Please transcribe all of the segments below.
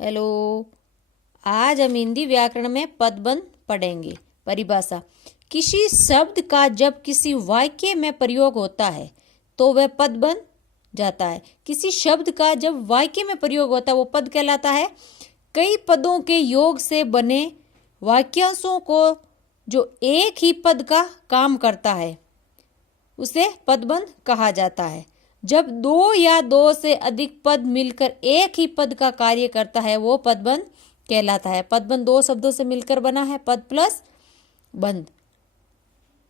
Hello. आज हम हिंदी व्याकरण में पदबंध पढ़ेंगे। परिभाषा। किसी शब्द का जब किसी वाक्य में प्रयोग होता है तो वह पद बन जाता है। किसी शब्द का जब वाक्य में प्रयोग होता है वो पद कहलाता है। कई पदों के योग से बने वाक्यांशों को जो एक ही पद का काम करता है उसे पदबंध कहा जाता है। जब दो या दो से अधिक पद मिलकर एक ही पद का कार्य करता है वो पदबंध कहलाता है। पदबंध दो शब्दों से मिलकर बना है, पद प्लस बंध।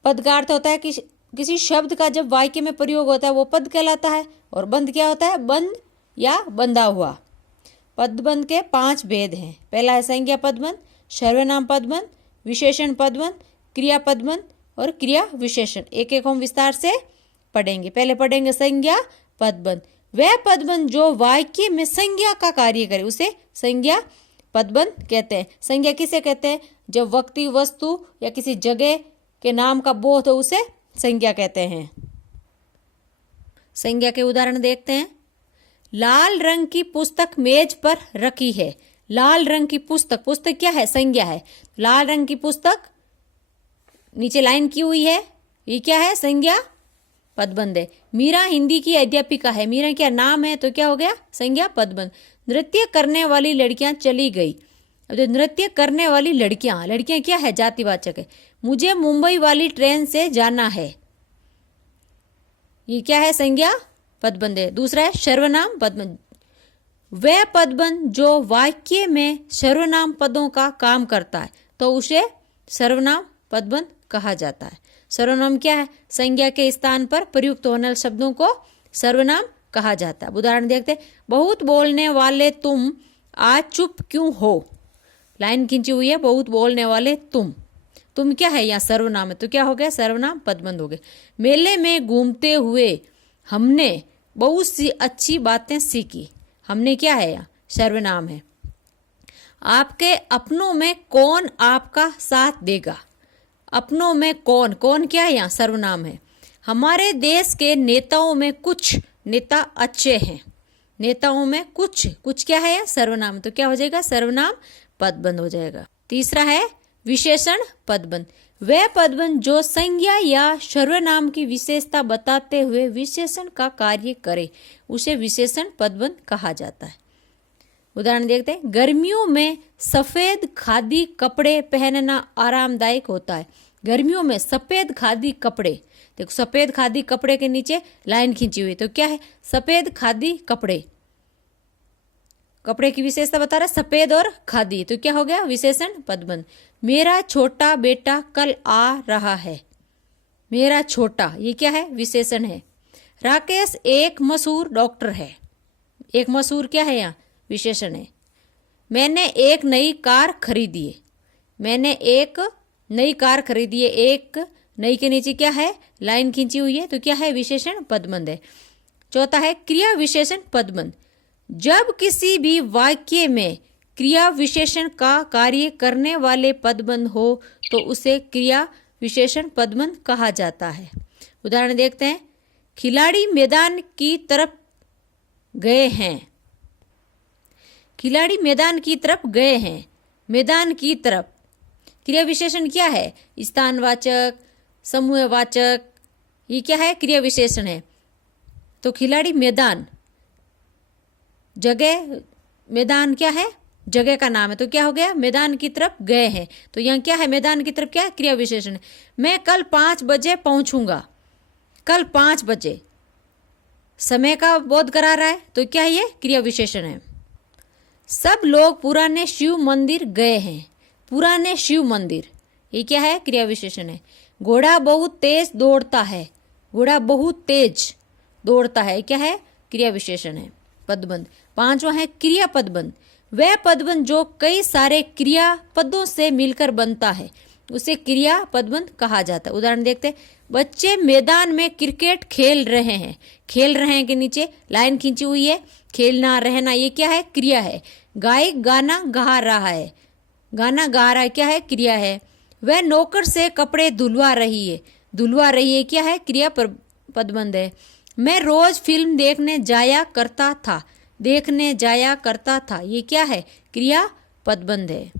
पद का अर्थ होता है कि किसी शब्द का जब वाक्य में प्रयोग होता है वो पद कहलाता है। और बंध क्या होता है? बंध या बंधा हुआ। पदबंध के 5 भेद हैं। पहला है संज्ञा पदबंध, सर्वनाम पदबंध, विशेषण पदबंध, क्रिया पदबंध और क्रिया विशेषण। एक एक हम विस्तार से पढ़ेंगे। पहले पढ़ेंगे संज्ञा पदबंध। वह पदबंध जो वाक्य में संज्ञा का कार्य करे उसे संज्ञा पदबंध कहते हैं। संज्ञा किसे कहते हैं? जब व्यक्ति, वस्तु या किसी जगह के नाम का बोध हो उसे संज्ञा कहते हैं। संज्ञा के उदाहरण देखते हैं। लाल रंग की पुस्तक मेज पर रखी है। लाल रंग की पुस्तक, पुस्तक क्या है? संज्ञा है। लाल रंग की पुस्तक, नीचे लाइन की हुई है, ये क्या है? संज्ञा पदबंध है। मीरा हिंदी की अध्यापिका है। मीरा क्या नाम है तो क्या हो गया? संज्ञा पदबंध। नृत्य करने वाली लड़कियां चली गई। अब जो नृत्य करने वाली लड़कियां, लड़कियां क्या है? जातिवाचक है। मुझे मुंबई वाली ट्रेन से जाना है, ये क्या है? संज्ञा पदबंध है। दूसरा है सर्वनाम पदबंध। वह पदबंध जो वाक्य में सर्वनाम पदों का काम करता है तो उसे सर्वनाम पदबंध कहा जाता है। सर्वनाम क्या है? संज्ञा के स्थान पर प्रयुक्त होने वाले शब्दों को सर्वनाम कहा जाता है। उदाहरण देखते हैं। बहुत बोलने वाले तुम आज चुप क्यों हो? लाइन खींची हुई है, बहुत बोलने वाले तुम। तुम क्या है? यहाँ सर्वनाम है तो क्या हो गया? सर्वनाम पदबंध हो गए। मेले में घूमते हुए हमने बहुत सी अच्छी बातें सीखी। हमने क्या है? यहाँ सर्वनाम है। आपके अपनों में कौन आपका साथ देगा? अपनों में कौन, कौन क्या है? यहाँ सर्वनाम है। हमारे देश के नेताओं में कुछ नेता अच्छे हैं। नेताओं में कुछ, कुछ क्या है? सर्वनाम, तो क्या हो जाएगा? सर्वनाम पदबंध हो जाएगा। तीसरा है विशेषण पदबंध। वह पदबंध जो संज्ञा या सर्वनाम की विशेषता बताते हुए विशेषण का कार्य करे उसे विशेषण पदबंध कहा जाता है। उदाहरण देखते हैं। गर्मियों में सफेद खादी कपड़े पहनना आरामदायक होता है। गर्मियों में सफेद खादी कपड़े, देखो सफेद खादी कपड़े के नीचे लाइन खींची हुई तो क्या है? सफेद खादी कपड़े। कपड़े की विशेषता बता रहा है सफेद और खादी तो क्या हो गया? विशेषण पदबंध। मेरा छोटा बेटा कल आ रहा है। मेरा छोटा, ये क्या है? विशेषण है। राकेश एक मशहूर डॉक्टर है। एक मशहूर क्या है? यहाँ विशेषण है। मैंने एक नई कार खरीदी है। मैंने एक नई कार खरीदी है। एक नई के नीचे क्या है? लाइन खींची हुई है तो क्या है? विशेषण पदबंध है। चौथा है क्रिया विशेषण पदबंध। जब किसी भी वाक्य में क्रिया विशेषण का कार्य करने वाले पदबंध हो तो उसे क्रिया विशेषण पदबंध कहा जाता है। उदाहरण देखते हैं। खिलाड़ी मैदान की तरफ गए हैं। खिलाड़ी मैदान की तरफ गए हैं। मैदान की तरफ, क्रिया विशेषण क्या है? स्थानवाचक, समूहवाचक, ये क्या है? क्रिया विशेषण है। तो खिलाड़ी मैदान, जगह, मैदान क्या है? जगह का नाम है तो क्या हो गया? मैदान की तरफ गए हैं तो यहाँ क्या है? मैदान की तरफ क्या है? क्रिया विशेषण है। मैं कल 5 बजे पहुंचूंगा। कल 5 बजे, समय का बोध करा रहा है तो क्या है? ये क्रिया विशेषण है। सब लोग पुराने शिव मंदिर गए हैं। पुराने शिव मंदिर, ये क्या है? क्रिया विशेषण है। घोड़ा बहुत तेज दौड़ता है। घोड़ा बहुत तेज दौड़ता है, क्या है? क्रिया विशेषण है पदबंध। पांचवा है क्रिया पदबंध। वह पदबंध जो कई सारे क्रिया पदों से मिलकर बनता है उसे क्रिया पदबंध कहा जाता है। उदाहरण देखते हैं। बच्चे मैदान में क्रिकेट खेल रहे हैं। खेल रहे हैं के नीचे लाइन खींची हुई है। खेलना, रहना, ये क्या है? क्रिया है। गायक गाना गा रहा है। गाना गा रहा है क्या है? क्रिया है। वह नौकर से कपड़े धुलवा रही है। धुलवा रही है क्या है? क्रिया पदबंध है। मैं रोज फिल्म देखने जाया करता था। देखने जाया करता था। ये क्या है? क्रिया पदबंध है।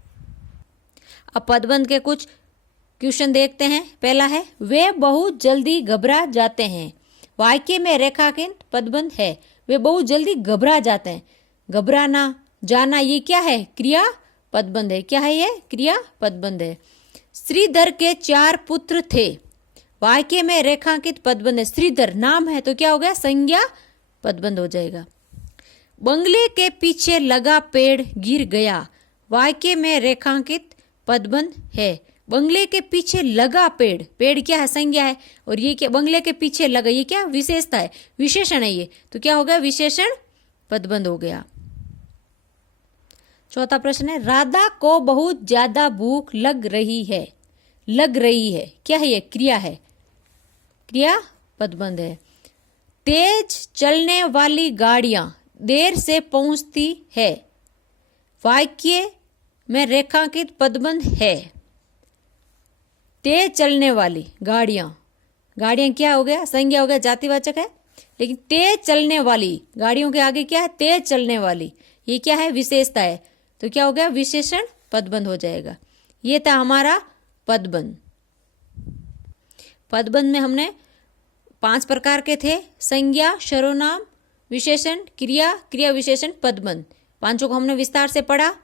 अब पदबंध के कुछ क्वेश्चन देखते हैं। पहला है वे बहुत जल्दी घबरा जाते हैं। वाक्य में रेखांकित पदबंध है। वे बहुत जल्दी घबरा जाते हैं। घबराना, जाना, ये क्या है? क्रिया पदबंध है। क्या है ये? क्रिया पदबंध है। श्रीधर के 4 पुत्र थे। वाक्य में रेखांकित पदबंध है। श्रीधर नाम है तो क्या हो गया? संज्ञा पदबंध हो जाएगा। बंगले के पीछे लगा पेड़ गिर गया। वाक्य में रेखांकित पदबंध है। बंगले के पीछे लगा पेड़, पेड़ क्या है? संज्ञा है। और ये क्या? बंगले के पीछे लगा, ये क्या? विशेषता है, विशेषण है ये, तो क्या हो गया? विशेषण पदबंध हो गया। चौथा प्रश्न है राधा को बहुत ज्यादा भूख लग रही है। लग रही है, क्या है ये? क्रिया है। क्रिया पदबंध है। तेज चलने वाली गाड़ियां देर से पहुंचती है। वाक्य में रेखांकित पदबंध है। तेज चलने वाली गाड़ियां, गाड़ियां क्या हो गया? संज्ञा हो गया, जातिवाचक है। लेकिन तेज चलने वाली गाड़ियों के आगे क्या है? तेज चलने वाली, ये क्या है? विशेषता है, तो क्या हो गया? विशेषण पदबंध हो जाएगा। ये था हमारा पदबंध। पदबंध में हमने 5 प्रकार के थे। संज्ञा, सर्वनाम, विशेषण, क्रिया, क्रिया विशेषण, पदबंध। 5 को हमने विस्तार से पढ़ा।